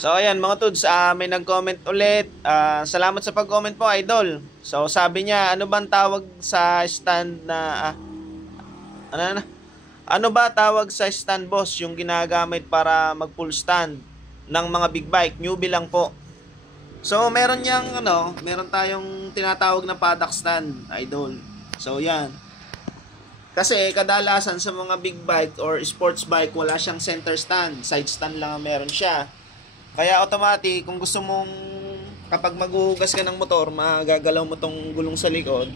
So ayan mga tuds, may nag-comment ulit. Salamat sa pag-comment po, idol. So sabi niya, ano bang tawag sa stand na ano na? Ano ba tawag sa stand boss yung ginagamit para mag full stand ng mga big bike? Newbie lang po. So meron yang meron tayong tinatawag na paddock stand, idol. So yan. Kasi kadalasan sa mga big bike or sports bike wala siyang center stand, side stand lang ang meron siya. Kaya automatic, kung gusto mong kapag maghuhugas ka ng motor, magagalaw mo tong gulong sa likod,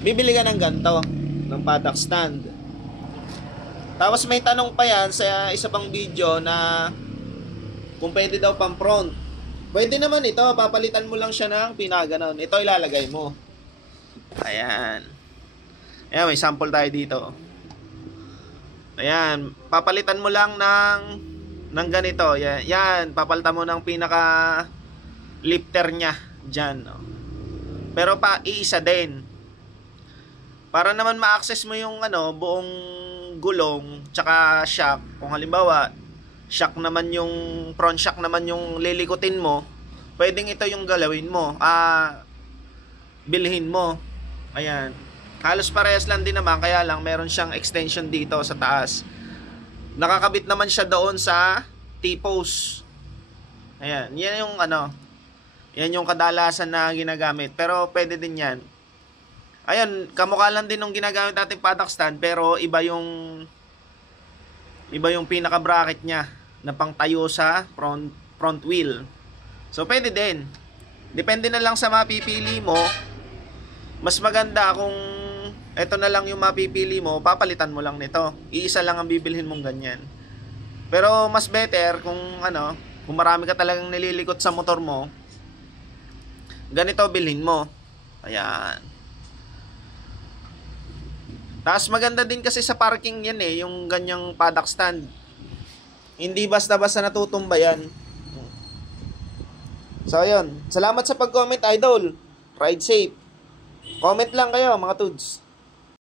bibili ka ng ganito, ng paddock stand. Tapos may tanong pa yan sa isa pang video na kung pwede daw pang front. Pwede naman ito, papalitan mo lang siya ng pinaganon. Ito ilalagay mo. Ayan. Ayan, may sample tayo dito. Ayan, papalitan mo lang ng ganito. Yan, papalitan mo ng pinaka lifter niya dyan. Pero iisa din. Para naman ma-access mo yung buong gulong tsaka shock. Kung halimbawa, shock naman yung front shock naman yung lilikutin mo, pwedeng ito yung galawin mo. Bilhin mo. Ayan. Halos parehas lang din naman, kaya lang meron siyang extension dito sa taas. Nakakabit naman siya doon sa T-post. Ayan, yan yung yan yung kadalasan na ginagamit. Pero pwede din yan. Ayan, kamukha lang din ng ginagamit nating paddock stand, pero iba yung pinaka bracket niya na pangtayo sa front wheel. So pwede din. Depende na lang sa mapipili mo. Mas maganda kung eto na lang yung mapipili mo, papalitan mo lang nito. Iisa lang ang bibilhin mong ganyan. Pero mas better kung kung marami ka talagang nililikot sa motor mo, ganito bilhin mo. Ayan. Tapos maganda din kasi sa parking yan yung ganyang paddock stand. Hindi basta-basta natutumba yan. So ayun, salamat sa pag-comment, idol. Ride safe. Comment lang kayo mga tuds.